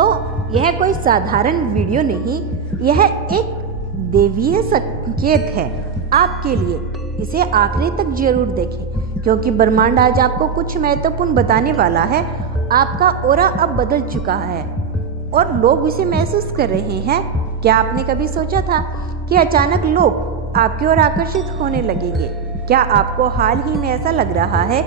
दोस्तों, यह कोई साधारण वीडियो नहीं, यह एक दैवीय संकेत है आपके लिए। इसे आखिरी तक जरूर देखें क्योंकि ब्रह्मांड आज आपको कुछ महत्वपूर्ण बताने वाला है। आपका ऑरा अब बदल चुका है और लोग इसे महसूस कर रहे हैं। क्या आपने कभी सोचा था कि अचानक लोग आपकी ओर आकर्षित होने लगेंगे? क्या आपको हाल ही में ऐसा लग रहा है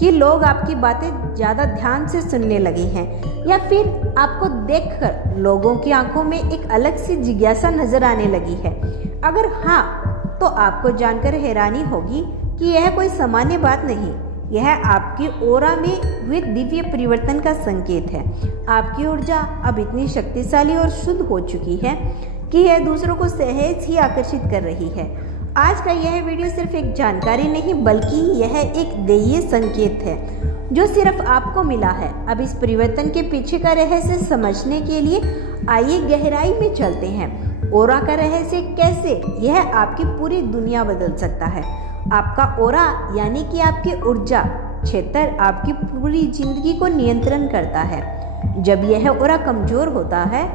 कि लोग आपकी बातें ज़्यादा ध्यान से सुनने लगे हैं, या फिर आपको देखकर लोगों की आंखों में एक अलग सी जिज्ञासा नजर आने लगी है? अगर हाँ, तो आपको जानकर हैरानी होगी कि यह कोई सामान्य बात नहीं, यह आपकी ऑरा में हुए दिव्य परिवर्तन का संकेत है। आपकी ऊर्जा अब इतनी शक्तिशाली और शुद्ध हो चुकी है कि यह दूसरों को सहज ही आकर्षित कर रही है। आज का यह वीडियो सिर्फ एक जानकारी नहीं, बल्कि यह एक दैवीय संकेत है जो सिर्फ आपको मिला है। अब इस परिवर्तन के पीछे का रहस्य समझने के लिए आइए गहराई में चलते हैं। ऑरा का रहस्य कैसे यह आपकी पूरी दुनिया बदल सकता है। आपका ऑरा यानी कि आपकी ऊर्जा क्षेत्र आपकी पूरी जिंदगी को नियंत्रण करता है। जब यह ऑरा कमजोर होता है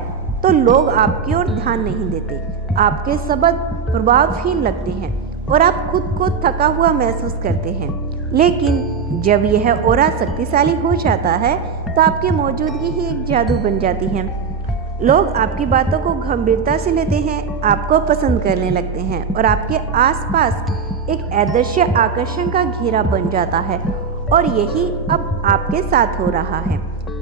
तो लोग आपकी ओर ध्यान नहीं देते, आपके शब्द प्रभावहीन लगते हैं और आप खुद को थका हुआ महसूस करते हैं। लेकिन जब यह ऑरा शक्तिशाली हो जाता है तो आपकी मौजूदगी ही एक जादू बन जाती है। लोग आपकी बातों को गंभीरता से लेते हैं, आपको पसंद करने लगते हैं और आपके आसपास एक अदृश्य आकर्षण का घेरा बन जाता है। और यही अब आपके साथ हो रहा है।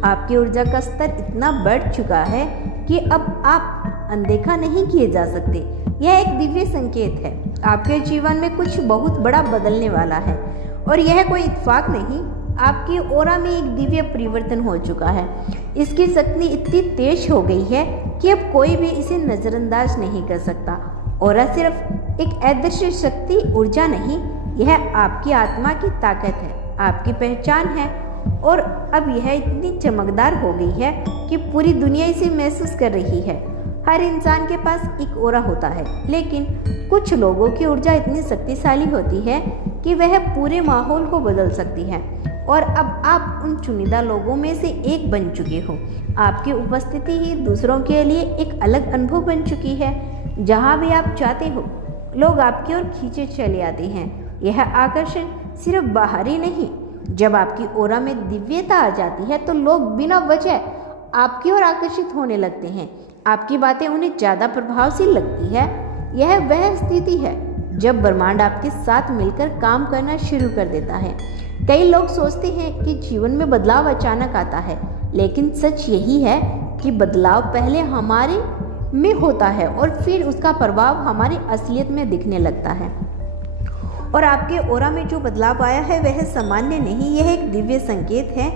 आपकी ऊर्जा का स्तर इतना बढ़ चुका है कि अब आप अनदेखा नहीं किए जा सकते। यह एक दिव्य संकेत है। आपके जीवन में कुछ बहुत बड़ा बदलने वाला है और यह कोई इत्तेफाक नहीं, आपकी ऑरा में एक दिव्य परिवर्तन हो चुका है। इसकी शक्ति इतनी तेज हो गई है कि अब कोई भी इसे नज़रअंदाज नहीं कर सकता। ऑरा सिर्फ एक अदृश्य शक्ति ऊर्जा नहीं, यह आपकी आत्मा की ताकत है, आपकी पहचान है। और अब यह इतनी चमकदार हो गई है कि पूरी दुनिया इसे महसूस कर रही है। हर इंसान के पास एक ऑरा होता है, लेकिन कुछ लोगों की ऊर्जा इतनी शक्तिशाली होती है कि वह पूरे माहौल को बदल सकती है। और अब आप उन चुनिंदा लोगों में से एक बन चुके हो। आपकी उपस्थिति ही दूसरों के लिए एक अलग अनुभव बन चुकी है। जहाँ भी आप जाते हो, लोग आपकी ओर खींचे चले आते हैं। यह आकर्षण सिर्फ बाहरी नहीं, जब आपकी ऑरा में दिव्यता आ जाती है तो लोग बिना वजह आपकी ओर आकर्षित होने लगते हैं। आपकी बातें उन्हें ज़्यादा प्रभावशील लगती है। यह वह स्थिति है जब ब्रह्मांड आपके साथ मिलकर काम करना शुरू कर देता है। कई लोग सोचते हैं कि जीवन में बदलाव अचानक आता है, लेकिन सच यही है कि बदलाव पहले हमारे में होता है और फिर उसका प्रभाव हमारी असलियत में दिखने लगता है। और आपके ऑरा में जो बदलाव आया है वह सामान्य नहीं, यह एक दिव्य संकेत है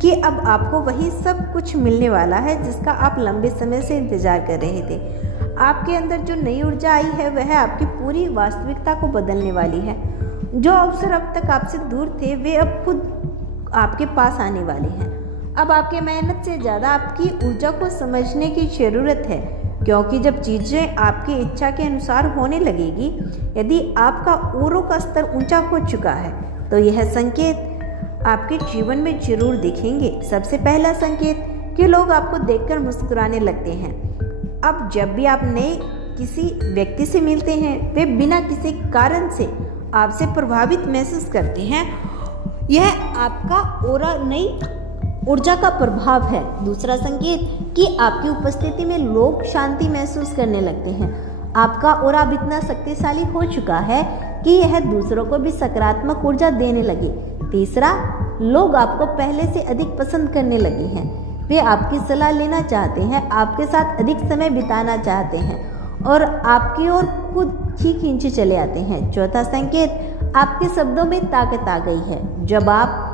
कि अब आपको वही सब कुछ मिलने वाला है जिसका आप लंबे समय से इंतजार कर रहे थे। आपके अंदर जो नई ऊर्जा आई है वह आपकी पूरी वास्तविकता को बदलने वाली है। जो अवसर अब तक आपसे दूर थे वे अब खुद आपके पास आने वाले हैं। अब आपके मेहनत से ज़्यादा आपकी ऊर्जा को समझने की ज़रूरत है, क्योंकि जब चीज़ें आपकी इच्छा के अनुसार होने लगेगी, यदि आपका ऑरा का स्तर ऊंचा हो चुका है तो यह संकेत आपके जीवन में जरूर दिखेंगे। सबसे पहला संकेत कि लोग आपको देखकर मुस्कुराने लगते हैं। अब जब भी आप नए किसी व्यक्ति से मिलते हैं, वे बिना किसी कारण से आपसे प्रभावित महसूस करते हैं। यह आपका ऑरा नई ऊर्जा का प्रभाव है। दूसरा संकेत कि आपकी उपस्थिति में लोग शांति महसूस करने लगते हैं। आपका ऑरा अब इतना शक्तिशाली हो चुका है कि यह दूसरों को भी सकारात्मक ऊर्जा देने लगे। तीसरा, लोग आपको पहले से अधिक पसंद करने लगे हैं। वे आपकी सलाह लेना चाहते हैं, आपके साथ अधिक समय बिताना चाहते हैं और आपकी ओर खुद ही खींचे चले आते हैं। चौथा संकेत, आपके शब्दों में ताकत आ गई है। जब आप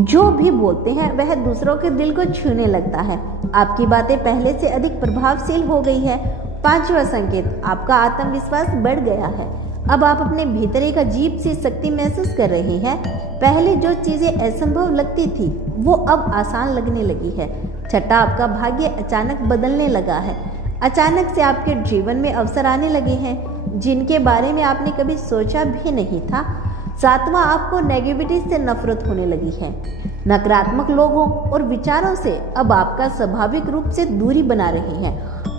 जो भी बोलते हैं वह दूसरों के दिल को छूने लगता है। आपकी बातें पहले से अधिक प्रभावशील हो गई है। पांचवा संकेत, आपका आत्मविश्वास बढ़ गया है। अब आप अपने भीतर एक अजीब सी शक्ति महसूस कर रहे हैं। पहले जो चीज़ें असंभव लगती थी वो अब आसान लगने लगी है। छठा, आपका भाग्य अचानक बदलने लगा है। अचानक से आपके जीवन में अवसर आने लगे हैं जिनके बारे में आपने कभी सोचा भी नहीं था। सातवां, आपको नेगेटिविटी से नफरत होने लगी है। नकारात्मक लोगों और विचारों से अब आपका स्वाभाविक रूप से दूरी बना रहे हैं।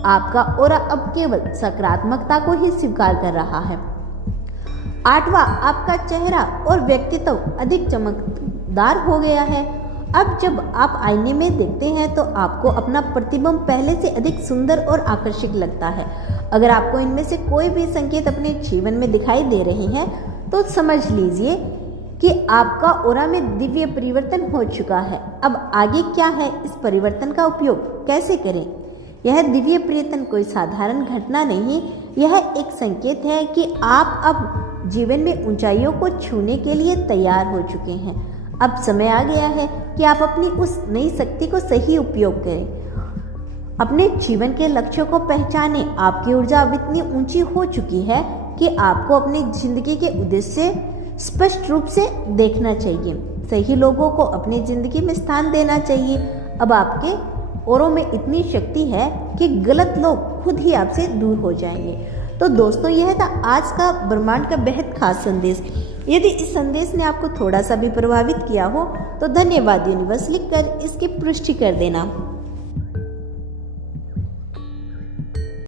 आपका ऑरा अब केवल सकारात्मकता को ही स्वीकार कर रहा है। आठवां, आपका चेहरा और व्यक्तित्व अधिक चमकदार हो गया है। अब जब आप आईने में देखते हैं तो आपको अपना प्रतिबिंब पहले से अधिक सुंदर और आकर्षक लगता है। अगर आपको इनमें से कोई भी संकेत अपने जीवन में दिखाई दे रहे हैं तो समझ लीजिए कि आपका ऑरा में दिव्य परिवर्तन हो चुका है। अब आगे क्या है, इस परिवर्तन का उपयोग कैसे करें? यह दिव्य परिवर्तन कोई साधारण घटना नहीं, यह एक संकेत है कि आप अब जीवन में ऊंचाइयों को छूने के लिए तैयार हो चुके हैं। अब समय आ गया है कि आप अपनी उस नई शक्ति को सही उपयोग करें। अपने जीवन के लक्ष्यों को पहचानें। आपकी ऊर्जा अब इतनी ऊंची हो चुकी है कि आपको अपनी जिंदगी के उद्देश्य स्पष्ट रूप से देखना चाहिए। सही लोगों को अपनी जिंदगी में स्थान देना चाहिए। अब आपके औरों में इतनी शक्ति है कि गलत लोग खुद ही आपसे दूर हो जाएंगे। तो दोस्तों, यह था आज का ब्रह्मांड का बेहद खास संदेश। यदि इस संदेश ने आपको थोड़ा सा भी प्रभावित किया हो तो धन्यवाद यूनिवर्स लिखकर इसकी पुष्टि कर देना।